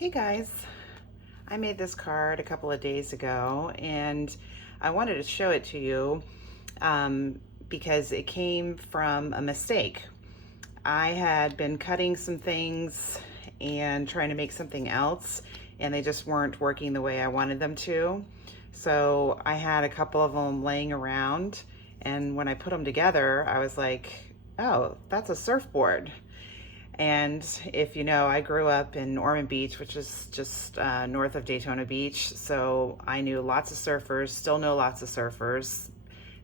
Hey guys, I made this card a couple of days ago and I wanted to show it to you because it came from a mistake. I had been cutting some things and trying to make something else, and they just weren't working the way I wanted them to. So I had a couple of them laying around, and when I put them together, I was like, oh, that's a surfboard. And if you know, I grew up in Ormond Beach, which is just north of Daytona Beach. So I knew lots of surfers, still know lots of surfers.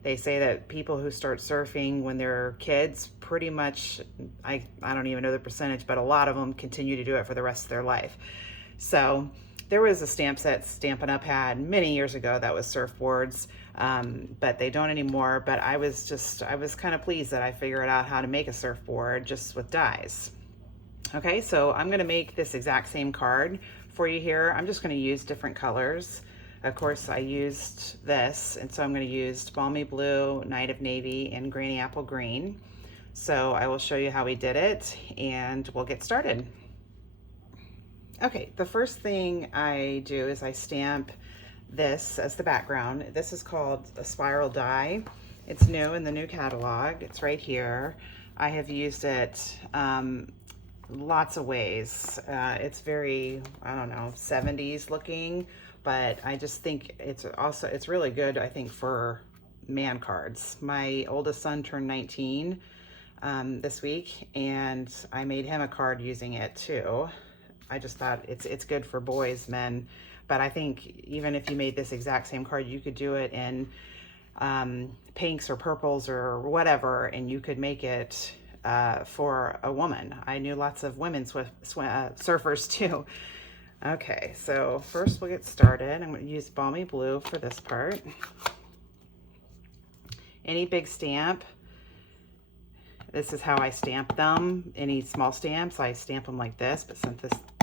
They say that people who start surfing when they're kids, pretty much, I don't even know the percentage, but a lot of them continue to do it for the rest of their life. So there was a stamp set Stampin' Up! Had many years ago that was surfboards, but they don't anymore. But I was kind of pleased that I figured out how to make a surfboard just with dies. Okay, so I'm gonna make this exact same card for you here. I'm just gonna use different colors. Of course, I used this, and so I'm gonna use Balmy Blue, Night of Navy, and Granny Apple Green. So I will show you how we did it, and we'll get started. Okay, the first thing I do is I stamp this as the background. This is called a spiral die. It's new in the new catalog. It's right here. I have used it lots of ways. It's very, I don't know, 70s looking, but I just think it's really good, I think, for man cards. My oldest son turned 19 this week, and I made him a card using it too. I just thought it's good for boys, men, but I think even if you made this exact same card, you could do it in pinks or purples or whatever, and you could make it for a woman. I knew lots of women surfers too. Okay, so first we'll get started. I'm going to use Balmy Blue for this part. Any big stamp, this is how I stamp them. Any small stamps, I stamp them like this, but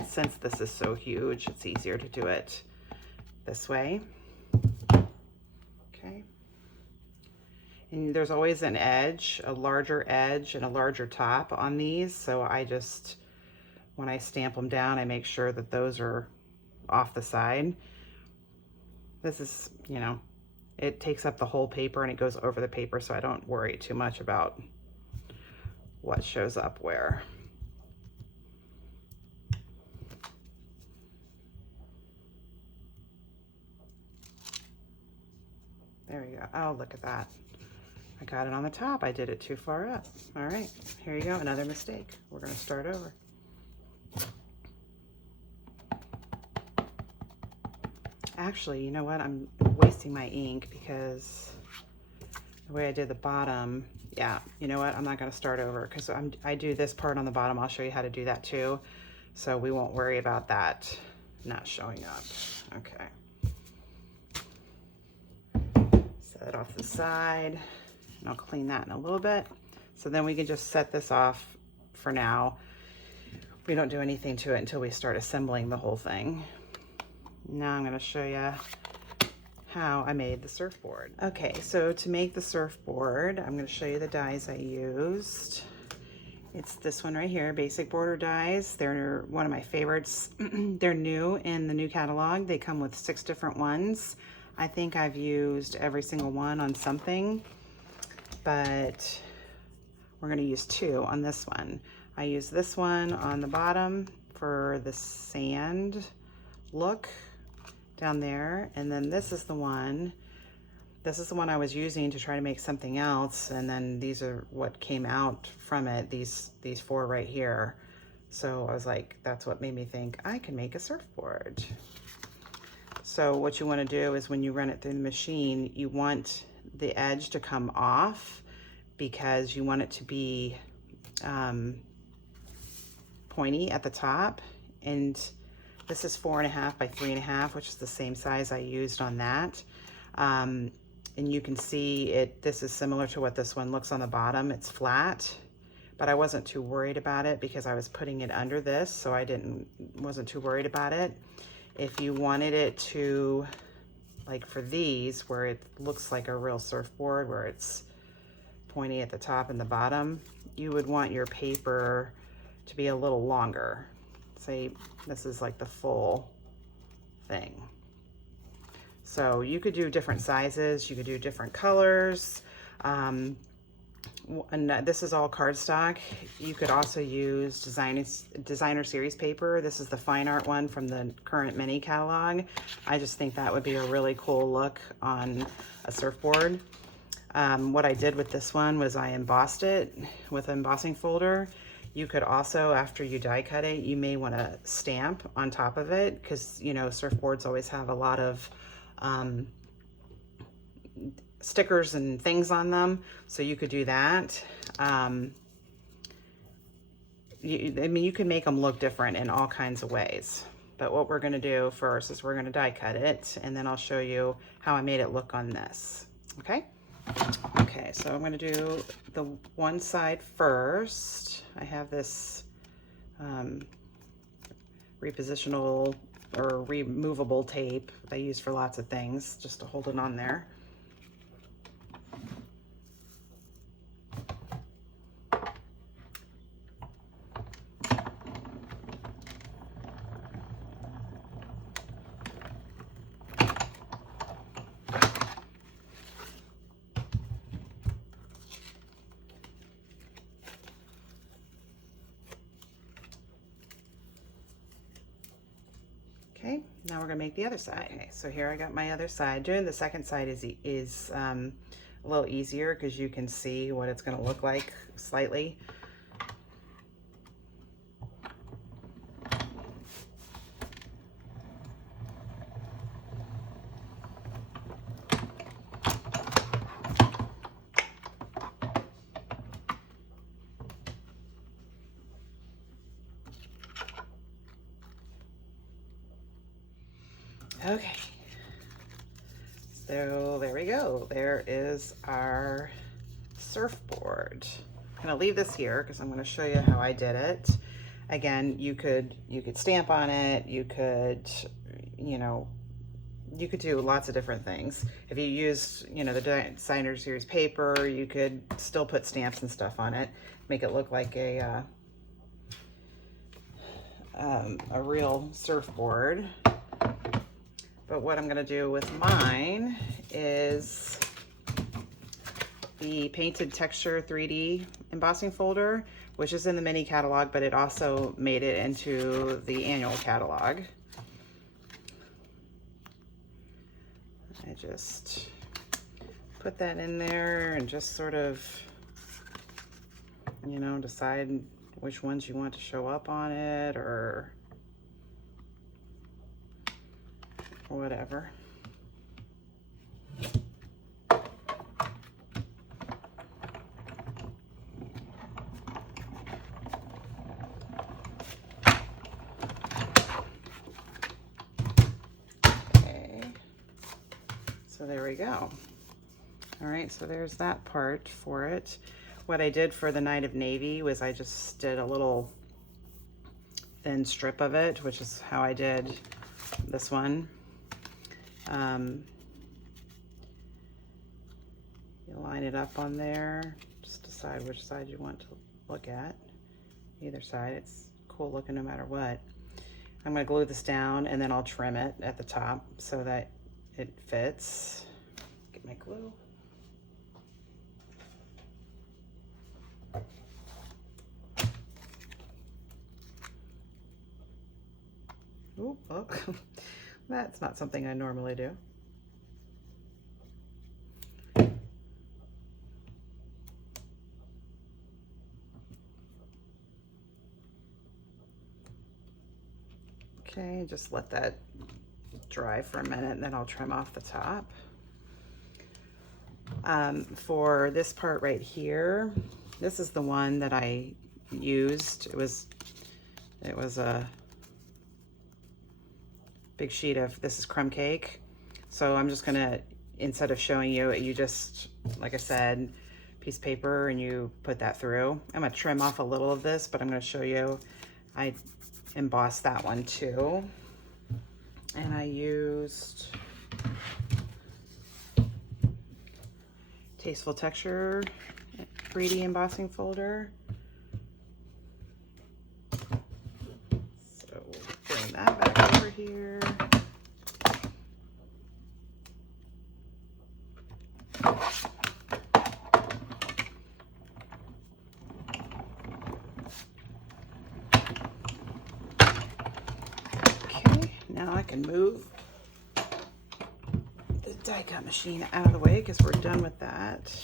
since this is so huge, it's easier to do it this way. Okay. And there's always an edge, a larger edge and a larger top on these. So when I stamp them down, I make sure that those are off the side. This is, it takes up the whole paper and it goes over the paper, so I don't worry too much about what shows up where. There we go. Oh, look at that. I got it on the top. I did it too far up. All right, here you go, another mistake. We're gonna start over. Actually, you know what? I'm wasting my ink because the way I did the bottom, yeah, you know what? I'm not gonna start over because I do this part on the bottom. I'll show you how to do that too. So we won't worry about that not showing up. Okay. Set it off the side. And I'll clean that in a little bit. So then we can just set this off for now. We don't do anything to it until we start assembling the whole thing. Now I'm gonna show you how I made the surfboard. Okay, so to make the surfboard, I'm gonna show you the dies I used. It's this one right here, Basic Border Dies. They're one of my favorites. They're new in the new catalog. They come with 6 different ones. I think I've used every single one on something, but we're gonna use 2 on this one. I use this one on the bottom for the sand look down there, and then this is the one I was using to try to make something else, and then these are what came out from it, these 4 right here. So I was like, that's what made me think I can make a surfboard. So what you want to do is when you run it through the machine, you want the edge to come off because you want it to be pointy at the top. And this is 4.5 by 3.5, which is the same size I used on that. And you can see this is similar to what this one looks on the bottom. It's flat, but I wasn't too worried about it because I was putting it under this, so I wasn't too worried about it. If you wanted it to, like for these, where it looks like a real surfboard, where it's pointy at the top and the bottom, you would want your paper to be a little longer. say this is like the full thing. So you could do different sizes, you could do different colors. And this is all cardstock. You could also use designer series paper. This is the fine art one from the current mini catalog. I just think that would be a really cool look on a surfboard. What I did with this one was I embossed it with an embossing folder. You could also, after you die cut it, you may want to stamp on top of it, because you know surfboards always have a lot of stickers and things on them, so you could do that. I mean, you can make them look different in all kinds of ways, but what we're going to do first is we're going to die cut it, and then I'll show you how I made it look on this. Okay, so I'm going to do the one side first. I have this repositional or removable tape I use for lots of things, just to hold it on there. Okay, now we're gonna make the other side. Okay, so here I got my other side. Doing the second side is a little easier because you can see what it's gonna look like slightly. Okay, so there we go. There is our surfboard. I'm gonna leave this here because I'm gonna show you how I did it. Again, you could stamp on it. You could, you know, you could do lots of different things. If you used, you know, the designer series paper, you could still put stamps and stuff on it, make it look like a real surfboard. But what I'm going to do with mine is the Painted Texture 3D embossing folder, which is in the mini catalog, but it also made it into the annual catalog. I just put that in there and just sort of, you know, decide which ones you want to show up on it or whatever. Okay, so there we go. All right, so there's that part for it. What I did for the Night of Navy was I just did a little thin strip of it, which is how I did this one. You line it up on there, just decide which side you want to look at. Either side, it's cool looking no matter what. I'm going to glue this down and then I'll trim it at the top so that it fits. Get my glue. Ooh, oh, that's not something I normally do. Okay, just let that dry for a minute and then I'll trim off the top. For this part right here, this is the one that I used. It was a big sheet of, this is crumb cake. So I'm just gonna, instead of showing you, you just, like I said, piece of paper and you put that through. I'm gonna trim off a little of this, but I'm gonna show you, I embossed that one too. And I used Tasteful Texture 3D embossing folder. So that back over here. Okay, now I can move the die cut machine out of the way because we're done with that.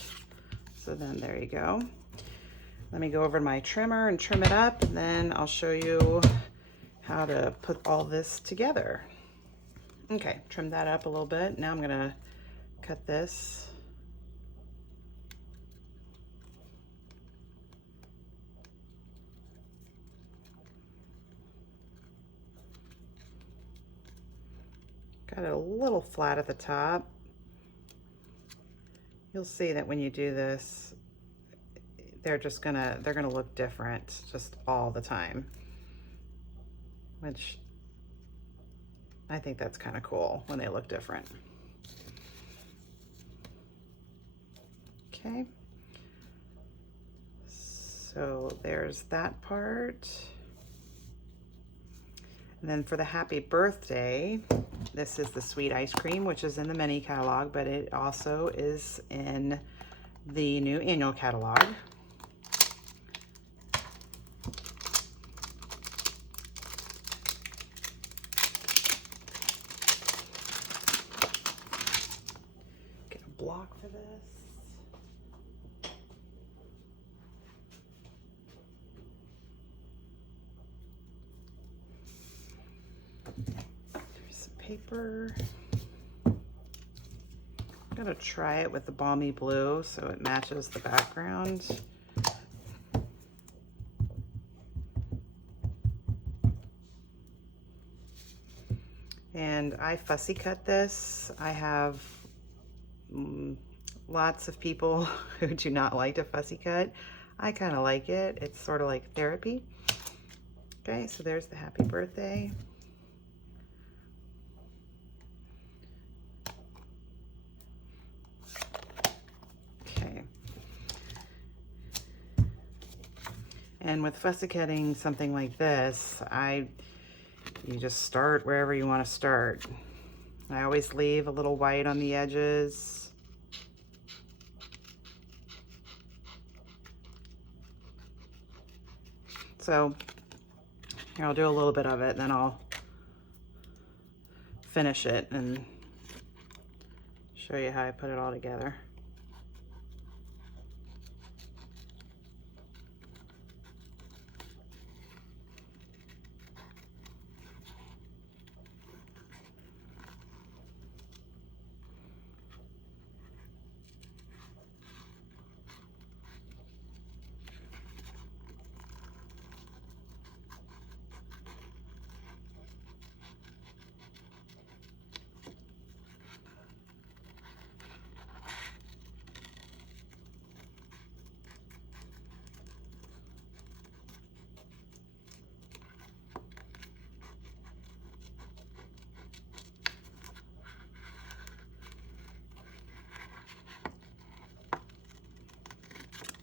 So then there you go. Let me go over to my trimmer and trim it up, and then I'll show you how to put all this together. Okay, trim that up a little bit. Now I'm gonna cut this. Got it a little flat at the top. You'll see that when you do this, they're gonna look different just all the time, which I think that's kind of cool when they look different. Okay, so there's that part. And then for the happy birthday, this is the sweet ice cream, which is in the mini catalog, but it also is in the new annual catalog. Get a block for this. Paper. I'm gonna try it with the balmy blue so it matches the background. And I fussy cut this. I have lots of people who do not like to fussy cut. I kind of like it. It's sort of like therapy. Okay, so there's the happy birthday. And with fussy cutting something like this, you just start wherever you want to start. I always leave a little white on the edges. So here, I'll do a little bit of it, then I'll finish it and show you how I put it all together.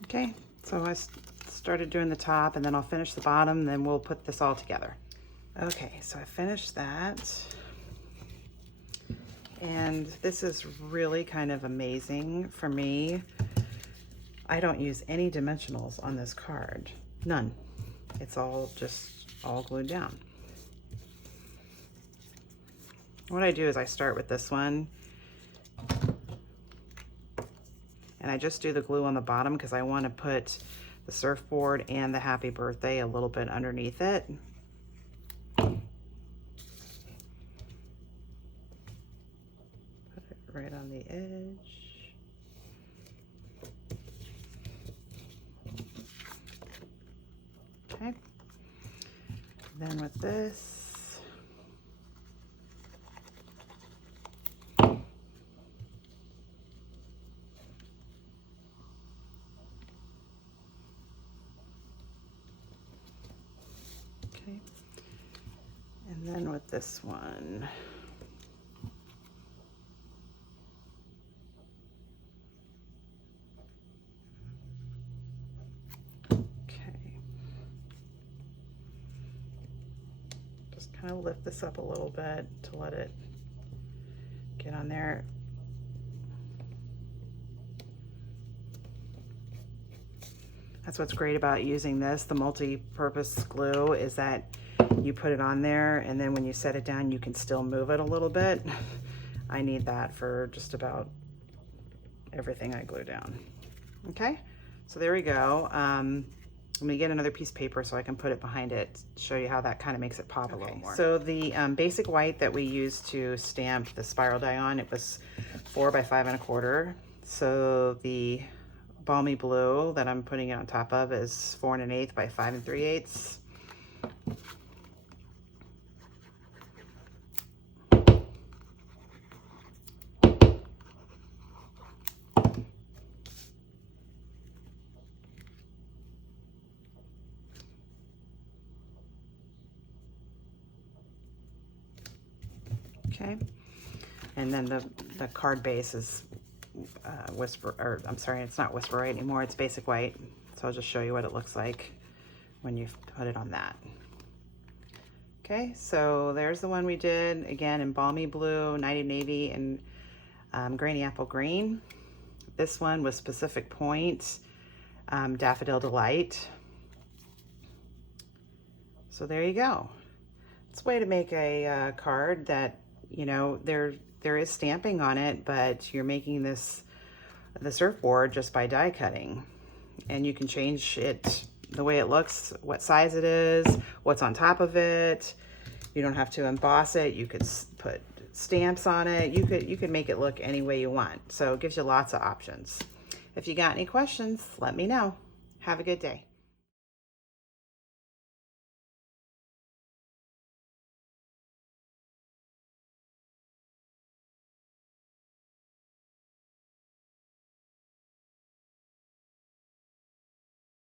Okay, so I started doing the top, and then I'll finish the bottom, then we'll put this all together. Okay, so I finished that. And this is really kind of amazing for me. I don't use any dimensionals on this card. None. It's all glued down. What I do is I start with this one, and I just do the glue on the bottom because I want to put the surfboard and the happy birthday a little bit underneath it. Put it right on the edge. Okay. Then with this, and then with this one, Just kind of lift this up a little bit to let it get on there. That's what's great about using this, the multi-purpose glue, is that you put it on there and then when you set it down, you can still move it a little bit. I need that for just about everything I glue down. Okay, so there we go. I'm gonna get another piece of paper so I can put it behind it, show you how that kind of makes it pop a little more. So the basic white that we used to stamp the spiral die on, it was 4 by 5 1/4. So the balmy blue that I'm putting it on top of is 4 1/8 by 5 3/8. Okay, and then the card base is I'm sorry, it's not Whisper White anymore, it's Basic White. So I'll just show you what it looks like when you put it on that. Okay, so there's the one we did, again in Balmy Blue, Nighty Navy, and Grainy Apple Green. This one was Pacific Point, Daffodil Delight. So there you go. It's a way to make a card that, you know, there is stamping on it, but you're making the surfboard just by die cutting, and you can change it the way it looks, what size it is, what's on top of it. You don't have to emboss it. You could put stamps on it. You could make it look any way you want. So it gives you lots of options. If you got any questions, let me know. Have a good day.